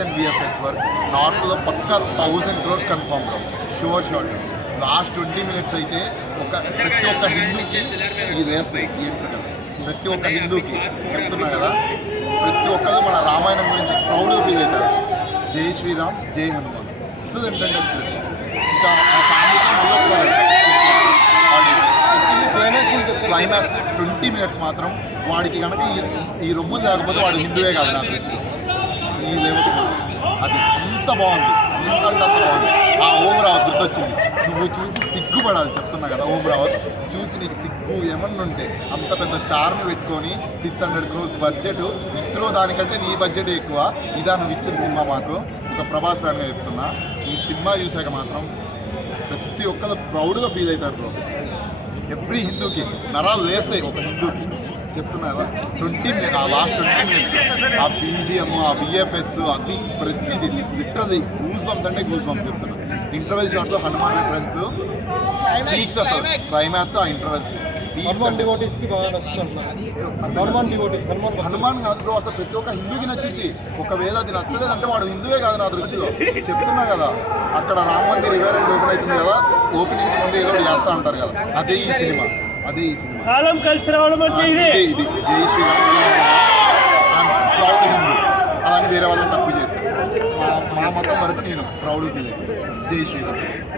Then VFX work నార్త్లో పక్క thousand crores confirm bro sure shot last twenty minutes అయితే ఒక ప్రతి ఒక్క హిందూకి ఇది వేస్తాయి. ప్రతి ఒక్క హిందూకి చెప్తున్నా కదా ప్రతి ఒక్కరు మన రామాయణం గురించి ప్రౌడ్ ఫీల్ అవుతారు. జై శ్రీరామ్ జై హనుమాన్. వస్తుంది ఏంటంటే ఇంకా మా ఫ్యామిలీతో మళ్ళీ ఒకసారి క్లైమాక్స్ ట్వంటీ మినిట్స్ మాత్రం వాడికి కనుక ఈ ఈ రొమ్ములు లేకపోతే వాడు హిందువే కాదు నా దృష్టిలో. అంత బాగుంది. అంత అంత బాగుంది. ఆ ఓం రావత్ గుర్తొచ్చింది. నువ్వు చూసి సిగ్గుపడాలి చెప్తున్నా కదా ఓం రావత్ చూసి నీకు సిగ్గు ఏమన్నా ఉంటే అంత పెద్ద స్టార్ని పెట్టుకొని six hundred crores budget ISRO దానికంటే నీ బడ్జెట్ ఎక్కువ. ఇదా నువ్వు ఇచ్చిన సినిమా మాకు. ఒక ప్రభాస్ ఫ్యాన్గా చెప్తున్నా. ఈ సినిమా చూశాక మాత్రం ప్రతి ఒక్కరు ప్రౌడ్గా ఫీల్ అవుతారు బ్రో ఎవ్రీ హిందూకి నరాలు వేస్తాయి ఒక హిందూకి. చెప్తున్నారు ట్వంటీ ఆ లాస్ట్ ట్వంటీ మినిట్స్. ఆ బీజిఎం ఆ బిఎఫ్ఎక్స్ అది ప్రతిది లిటరలీ గూస్ బంప్స్ అంటే గూస్ బంప్స్ చెప్తున్నా ఇంటర్వెల్ షాట్లో హనుమాన్ రిఫరెన్స్ పీక్స్ అసలు క్లైమాక్స్ ఆ ఇంటర్వెల్స్ హనుమాన్ అంటే కాదు బ్రో అసలు ప్రతి ఒక్క హిందూకి నచ్చింది. ఒకవేళ అది నచ్చలేదంటే వాడు హిందువే కాదు నా దృష్టిలో. చెప్తున్నా కదా అక్కడ రామ మందిర్ ఇవేరెంట్ ఓపెన్ అవుతుంది కదా ఓపెనింగ్ ముందు ఏదో చేస్తా అంటారు కదా అదే ఈ సినిమా. అదే ఈ సినిమా. కాలం కలిసి రావడం అంటే ఇదే. ఇదే. జై శ్రీరామ్ ప్రౌడ్ హిందూ. అలాని వేరే వాళ్ళని తప్పు చేయరు మా- మా మతం వరకు నేను ప్రౌడ్ ఫీల్ జై శ్రీరామ్.